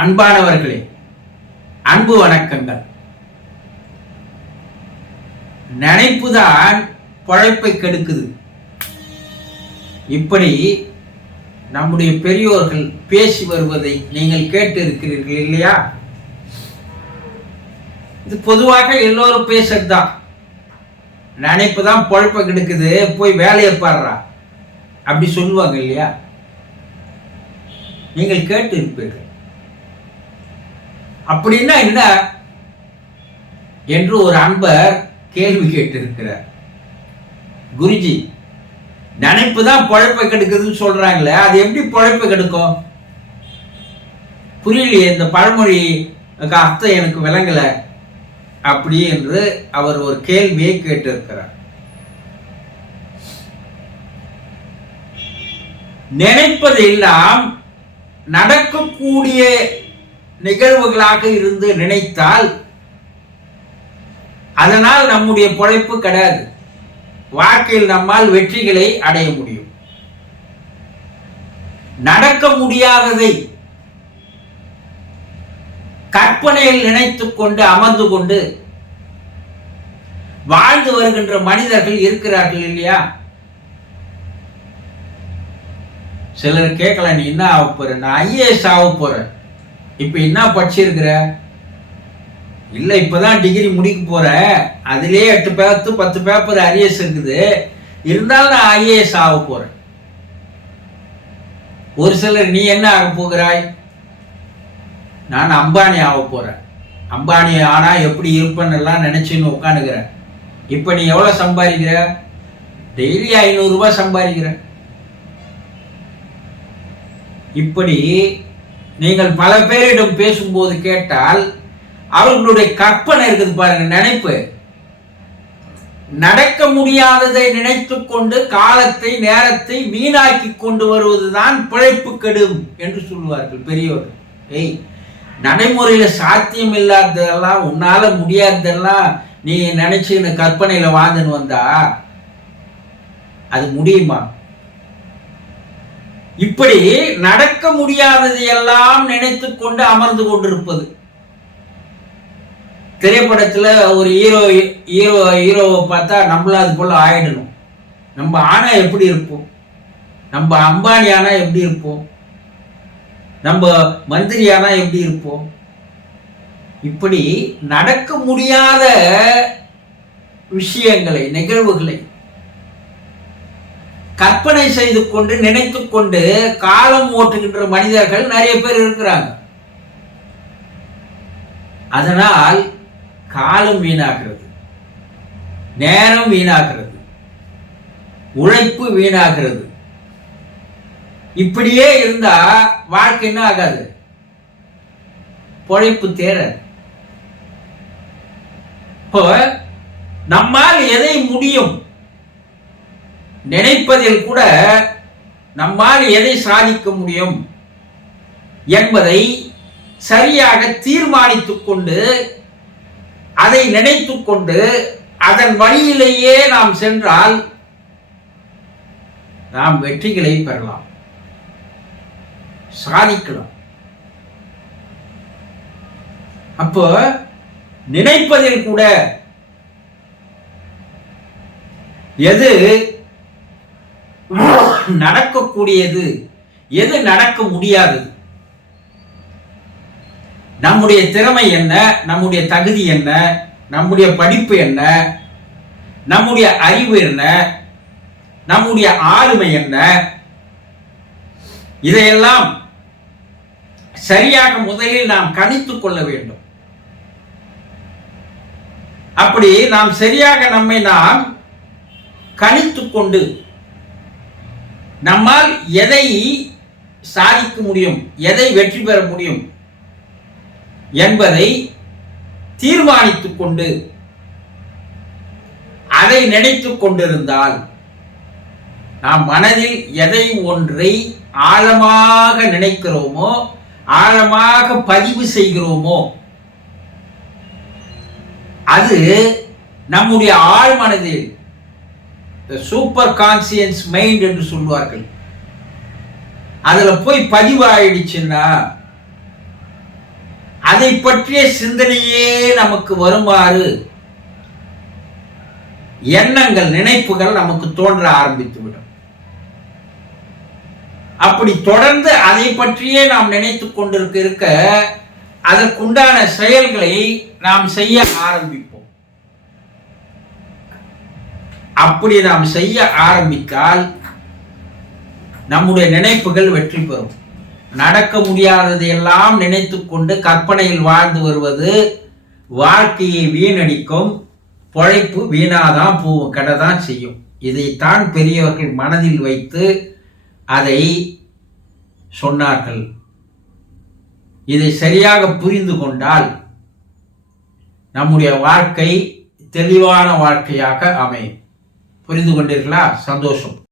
அன்பானவர்களே, அன்பு வணக்கங்கள். நினைப்புதான் பழைப்பை கெடுக்குது. இப்படி நம்முடைய பெரியோர்கள் பேசி வருவதை நீங்கள் கேட்டு இருக்கிறீர்கள் இல்லையா? இது பொதுவாக எல்லோரும் பேசுறதுதான். நினைப்பு தான் பழைப்பை கெடுக்குது, போய் வேலையை பாடுறா அப்படி சொல்லுவாங்க இல்லையா? நீங்கள் கேட்டு இருப்பீர்கள். அப்படின்னா என்ன என்று ஒரு அன்பர் கேள்வி கேட்டிருக்கிறார். குருஜி, நினைப்பு தான் பொழைப்பை கெடுக்குதுன்னு சொல்றாங்களே, அது எப்படி பொழைப்பை கெடுக்கும்? புரியலையே, இந்த பழமொழி அர்த்தம் எனக்கு விளங்கல அப்படி என்று அவர் ஒரு கேள்வியை கேட்டிருக்கிறார். நினைப்பதெல்லாம் நடக்கக்கூடிய நிகழ்வுகளாக இருந்து நினைத்தால் அதனால் நம்முடைய பொழைப்பு கிடையாது. வாழ்க்கையில் நம்மால் வெற்றிகளை அடைய முடியும். நடக்க முடியாததை கற்பனையில் நினைத்துக் கொண்டு அமர்ந்து கொண்டு வாழ்ந்து வருகின்ற மனிதர்கள் இருக்கிறார்கள் இல்லையா? சிலர் கேட்கலாம், நீ என்ன ஆக போற? நான் ஐஏஎஸ் ஆக போறேன். இப்ப என்ன படிச்சிருக்கிற? இல்ல, இப்பதான் டிகிரி முடிக்க போறேன். அதுலயே 8 பேப்பர் 10 பேப்பர் அரியஸ் இருக்குது. இருந்தாலும் நான் ஐஏஎஸ் ஆக போறேன். ஒரு சிலர், நீ என்ன ஆக போகிறாய்? நான் அம்பானி ஆக போறேன். அம்பானி ஆனா எப்படி இருப்பேன்னு எல்லாம் நினைச்சுன்னு உட்காந்துக்கிறேன். இப்ப நீ எவ்வளவு சம்பாதிக்கிற? டெய்லி 500 ரூபாய் சம்பாதிக்கிற. இப்படி நீங்கள் பல பேரிடம் பேசும்போது கேட்டால் அவர்களுடைய கற்பனை இருக்குது பாருங்க, நினைப்பு. நடக்க முடியாததை நினைத்துக் கொண்டு காலத்தை நேரத்தை வீணாக்கி கொண்டு வருவதுதான் பிழைப்பு கெடும் என்று சொல்லுவார்கள் பெரியவர்கள். நடைமுறையில சாத்தியம் இல்லாததெல்லாம், உன்னால முடியாததெல்லாம் நீ நினைச்சு இந்த கற்பனையில வாழ்ந்துன்னு வந்தா அது முடியுமா? இப்படி நடக்க முடியாததை எல்லாம் நினைத்துக் கொண்டு அமர்ந்து கொண்டிருப்பது. திரைப்படத்துல ஒரு ஹீரோவை பார்த்தா நம்மள அது போல ஆயிடணும். நம்ம ஆனா எப்படி இருப்போம்? நம்ம அம்பானி ஆனா எப்படி இருப்போம்? நம்ம மந்திரி ஆனா எப்படி இருப்போம்? இப்படி நடக்க முடியாத விஷயங்களை, நிகழ்வுகளை கற்பனை செய்து கொண்டு நினைத்துக் கொண்டு காலம் ஓட்டுகின்ற மனிதர்கள் நிறைய பேர் இருக்கிறாங்க. அதனால் காலம் வீணாகிறது, நேரம் வீணாகிறது, உழைப்பு வீணாகிறது. இப்படியே இருந்தா வாழ்க்கை என்ன ஆகாது? பொழைப்பு தேர. இப்போ நம்மால் எதை முடியும், நினைப்பதில் கூட நம்மால் எதை சாதிக்க முடியும் என்பதை சரியாக தீர்மானித்துக் கொண்டு அதை நினைத்துக் கொண்டு அதன் வழியிலேயே நாம் சென்றால் நாம் வெற்றிகளை பெறலாம், சாதிக்கலாம். அப்போ நினைப்பதில் கூட எது நடக்கக்கூடியது, எது நடக்க முடியாதது, நம்முடைய திறமை என்ன, நம்முடைய தகுதி என்ன, நம்முடைய படிப்பு என்ன, நம்முடைய அறிவு என்ன, நம்முடைய ஆளுமை என்ன, இதையெல்லாம் சரியாக முதலில் நாம் கணித்துக் கொள்ள வேண்டும். அப்படி நாம் சரியாக நம்மை நாம் கணித்துக் கொண்டு நம்மால் எதை சாதிக்க முடியும், எதை வெற்றி பெற முடியும் என்பதை தீர்மானித்துக் கொண்டு அதை நினைத்துக் கொண்டிருந்தால் நாம் மனதில் எதை ஒன்றை ஆழமாக நினைக்கிறோமோ, ஆழமாக பதிவு செய்கிறோமோ, அது நம்முடைய ஆழ் மனதில் சூப்பர் கான்சியன்ஸ் மைண்ட் என்று சொல்வார்கள். அதுல போய் பதிவாயிடுச்சுன்னா அதை பற்றிய சிந்தனையே நமக்கு வருமாறு எண்ணங்கள், நினைப்புகள் நமக்கு தோன்ற ஆரம்பித்துவிடும். அப்படி தொடர்ந்து அதை பற்றியே நாம் நினைத்துக் கொண்டிருக்க அதற்குண்டான செயல்களை நாம் செய்ய ஆரம்பிப்போம். அப்படி நாம் செய்ய ஆரம்பித்தால் நம்முடைய நினைப்புகள் வெற்றி பெறும். நடக்க முடியாததையெல்லாம் நினைத்துக் கொண்டு கற்பனையில் வாழ்ந்து வருவது வாழ்க்கையை வீணடிக்கும். பொழைப்பு வீணாதான் போகும், கெடதான் செய்யும். இதைத்தான் பெரியவர்கள் மனதில் வைத்து அதை சொன்னார்கள். இதை சரியாக புரிந்து கொண்டால் நம்முடைய வாழ்க்கை தெளிவான வாழ்க்கையாக அமையும். புரிந்து கொண்டீர்களா? சந்தோஷம்.